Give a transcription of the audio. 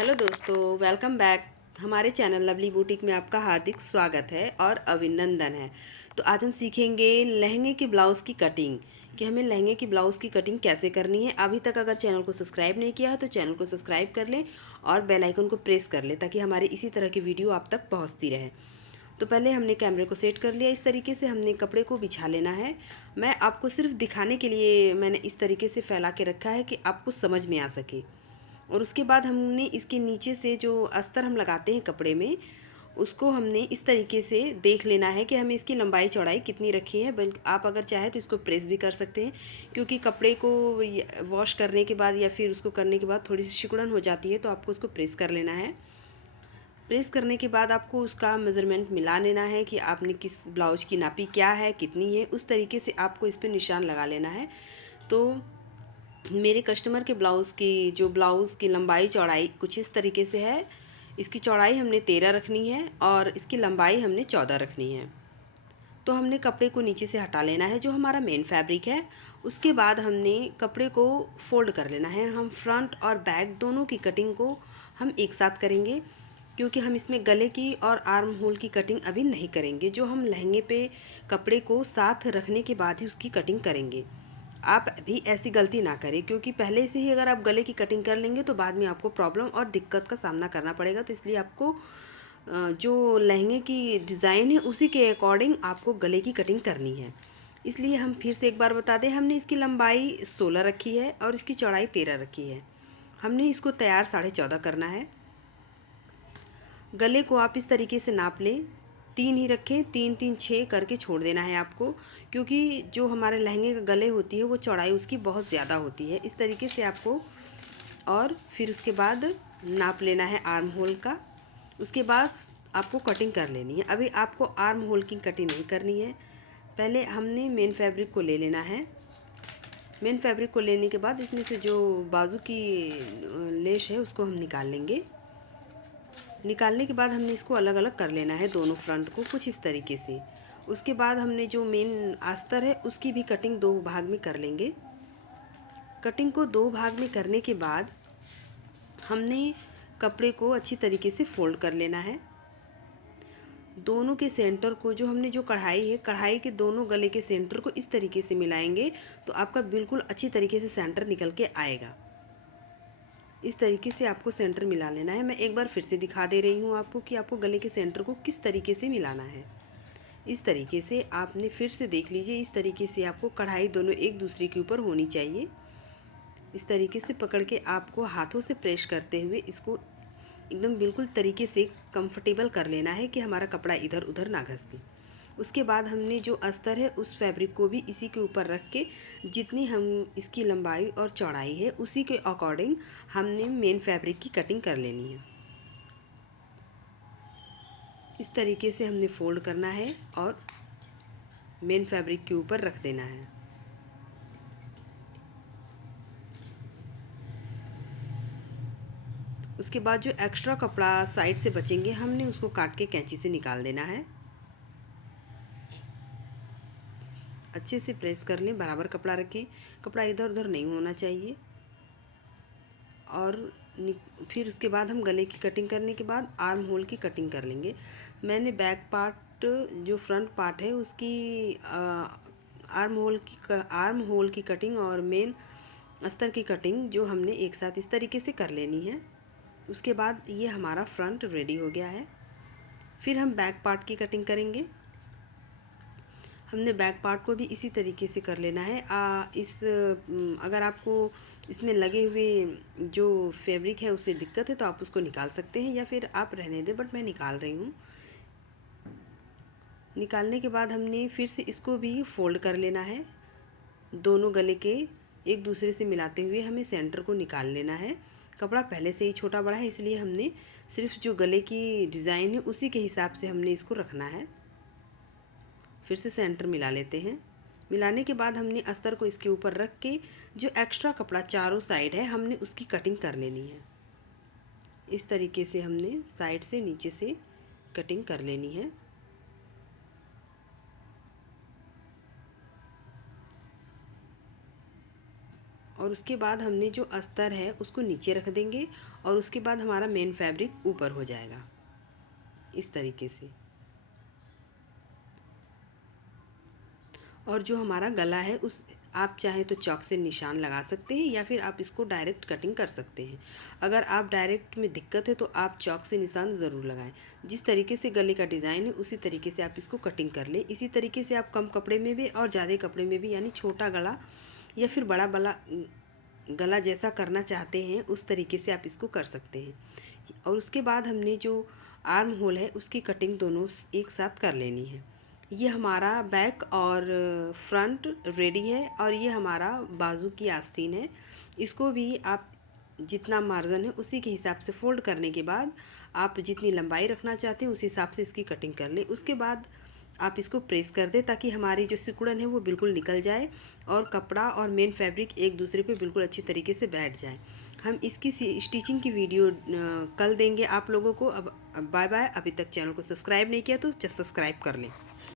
Hello दोस्तों, welcome back. हमारे channel lovely boutique में आपका हार्दिक स्वागत है और अभिनंदन है। तो आज हम सीखेंगे लहंगे की ब्लाउज़ की कटिंग, कि हमें लहंगे की ब्लाउज़ की कटिंग कैसे करनी है। अभी तक अगर चैनल को सब्सक्राइब नहीं किया है तो चैनल को सब्सक्राइब कर लें और बेल आइकन को प्रेस कर लें ताकि हमारी इसी तरह की वीडियो आप तक पहुँचती रहे। तो पहले हमने कैमरे को सेट कर लिया। इस तरीके से हमने कपड़े को बिछा लेना है। मैं आपको सिर्फ दिखाने के लिए मैंने इस तरीके से फैला के रखा है कि आपको समझ में आ सके। और उसके बाद हमने इसके नीचे से जो अस्तर हम लगाते हैं कपड़े में, उसको हमने इस तरीके से देख लेना है कि हमें इसकी लंबाई चौड़ाई कितनी रखी है। बल्कि आप अगर चाहें तो इसको प्रेस भी कर सकते हैं, क्योंकि कपड़े को वॉश करने के बाद या फिर उसको करने के बाद थोड़ी सी सिकुड़न हो जाती है, तो आपको उसको प्रेस कर लेना है। प्रेस करने के बाद आपको उसका मेज़रमेंट मिला लेना है कि आपने किस ब्लाउज की नापी क्या है, कितनी है। उस तरीके से आपको इस पर निशान लगा लेना है। तो मेरे कस्टमर के ब्लाउज़ की लंबाई चौड़ाई कुछ इस तरीके से है। इसकी चौड़ाई हमने 13 रखनी है और इसकी लंबाई हमने 14 रखनी है। तो हमने कपड़े को नीचे से हटा लेना है जो हमारा मेन फैब्रिक है। उसके बाद हमने कपड़े को फोल्ड कर लेना है। हम फ्रंट और बैक दोनों की कटिंग को हम एक साथ करेंगे, क्योंकि हम इसमें गले की और आर्म होल की कटिंग अभी नहीं करेंगे। जो हम लहंगे पे कपड़े को साथ रखने के बाद ही उसकी कटिंग करेंगे। आप भी ऐसी गलती ना करें, क्योंकि पहले से ही अगर आप गले की कटिंग कर लेंगे तो बाद में आपको प्रॉब्लम और दिक्कत का सामना करना पड़ेगा। तो इसलिए आपको जो लहंगे की डिज़ाइन है उसी के अकॉर्डिंग आपको गले की कटिंग करनी है। इसलिए हम फिर से एक बार बता दें, हमने इसकी लंबाई 16 रखी है और इसकी चौड़ाई 13 रखी है। हमने इसको तैयार 14.5 करना है। गले को आप इस तरीके से नाप लें, 3 ही रखें, 3 3 6 करके छोड़ देना है आपको, क्योंकि जो हमारे लहंगे का गले होती है वो चौड़ाई उसकी बहुत ज़्यादा होती है। इस तरीके से आपको, और फिर उसके बाद नाप लेना है आर्म होल का। उसके बाद आपको कटिंग कर लेनी है। अभी आपको आर्म होल की कटिंग नहीं करनी है। पहले हमने मेन फैब्रिक को ले लेना है। मेन फैब्रिक को लेने के बाद इसमें से जो बाजू की लेस है उसको हम निकाल लेंगे। निकालने के बाद हमने इसको अलग अलग कर लेना है, दोनों फ्रंट को कुछ इस तरीके से। उसके बाद हमने जो मेन अस्तर है उसकी भी कटिंग 2 भाग में कर लेंगे। कटिंग को 2 भाग में करने के बाद हमने कपड़े को अच्छी तरीके से फोल्ड कर लेना है। दोनों के सेंटर को, जो हमने जो कढ़ाई है, कढ़ाई के दोनों गले के सेंटर को इस तरीके से मिलाएंगे तो आपका बिल्कुल अच्छी तरीके से सेंटर निकल के आएगा। इस तरीके से आपको सेंटर मिला लेना है। मैं एक बार फिर से दिखा दे रही हूँ आपको कि आपको गले के सेंटर को किस तरीके से मिलाना है। इस तरीके से आपने फिर से देख लीजिए। इस तरीके से आपको कढ़ाई दोनों एक दूसरे के ऊपर होनी चाहिए। इस तरीके से पकड़ के आपको हाथों से प्रेस करते हुए इसको एकदम बिल्कुल तरीके से कंफर्टेबल कर लेना है कि हमारा कपड़ा इधर उधर ना घसे। उसके बाद हमने जो अस्तर है उस फैब्रिक को भी इसी के ऊपर रख के, जितनी हम इसकी लंबाई और चौड़ाई है उसी के अकॉर्डिंग हमने मेन फैब्रिक की कटिंग कर लेनी है। इस तरीके से हमने फोल्ड करना है और मेन फैब्रिक के ऊपर रख देना है। उसके बाद जो एक्स्ट्रा कपड़ा साइड से बचेंगे हमने उसको काट के कैंची से निकाल देना है। अच्छे से प्रेस कर लें, बराबर कपड़ा रखें, कपड़ा इधर उधर नहीं होना चाहिए। और फिर उसके बाद हम गले की कटिंग करने के बाद आर्म होल की कटिंग कर लेंगे। मैंने बैक पार्ट, जो फ्रंट पार्ट है उसकी आर्म होल की कटिंग और मेन अस्तर की कटिंग जो हमने एक साथ इस तरीके से कर लेनी है। उसके बाद ये हमारा फ्रंट रेडी हो गया है। फिर हम बैक पार्ट की कटिंग करेंगे। हमने बैक पार्ट को भी इसी तरीके से कर लेना है। अगर आपको इसमें लगे हुए जो फैब्रिक है उससे दिक्कत है तो आप उसको निकाल सकते हैं, या फिर आप रहने दें, बट मैं निकाल रही हूँ। निकालने के बाद हमने फिर से इसको भी फोल्ड कर लेना है। दोनों गले के एक दूसरे से मिलाते हुए हमें सेंटर को निकाल लेना है। कपड़ा पहले से ही छोटा बड़ा है, इसलिए हमने सिर्फ जो गले की डिज़ाइन है उसी के हिसाब से हमने इसको रखना है। फिर से सेंटर मिला लेते हैं। मिलाने के बाद हमने अस्तर को इसके ऊपर रख के जो एक्स्ट्रा कपड़ा चारों साइड है हमने उसकी कटिंग कर लेनी है। इस तरीके से हमने साइड से नीचे से कटिंग कर लेनी है। और उसके बाद हमने जो अस्तर है उसको नीचे रख देंगे और उसके बाद हमारा मेन फैब्रिक ऊपर हो जाएगा इस तरीके से। और जो हमारा गला है उस आप चाहें तो चॉक से निशान लगा सकते हैं या फिर आप इसको डायरेक्ट कटिंग कर सकते हैं। अगर आप डायरेक्ट में दिक्कत है तो आप चॉक से निशान ज़रूर लगाएं। जिस तरीके से गले का डिज़ाइन है उसी तरीके से आप इसको कटिंग कर लें। इसी तरीके से आप कम कपड़े में भी और ज़्यादा कपड़े में भी, यानी छोटा गला या फिर बड़ा गला गला जैसा करना चाहते हैं उस तरीके से आप इसको कर सकते हैं। और उसके बाद हमने जो आर्म होल है उसकी कटिंग दोनों एक साथ कर लेनी है। ये हमारा बैक और फ्रंट रेडी है और ये हमारा बाजू की आस्तीन है। इसको भी आप जितना मार्जिन है उसी के हिसाब से फोल्ड करने के बाद आप जितनी लंबाई रखना चाहते हैं उस हिसाब से इसकी कटिंग कर लें। उसके बाद आप इसको प्रेस कर दें ताकि हमारी जो सिकुड़न है वो बिल्कुल निकल जाए और कपड़ा और मेन फैब्रिक एक दूसरे पे बिल्कुल अच्छी तरीके से बैठ जाए। हम इसकी स्टिचिंग की वीडियो कल देंगे आप लोगों को। अब बाय बाय। अभी तक चैनल को सब्सक्राइब नहीं किया तो सब्सक्राइब कर लें।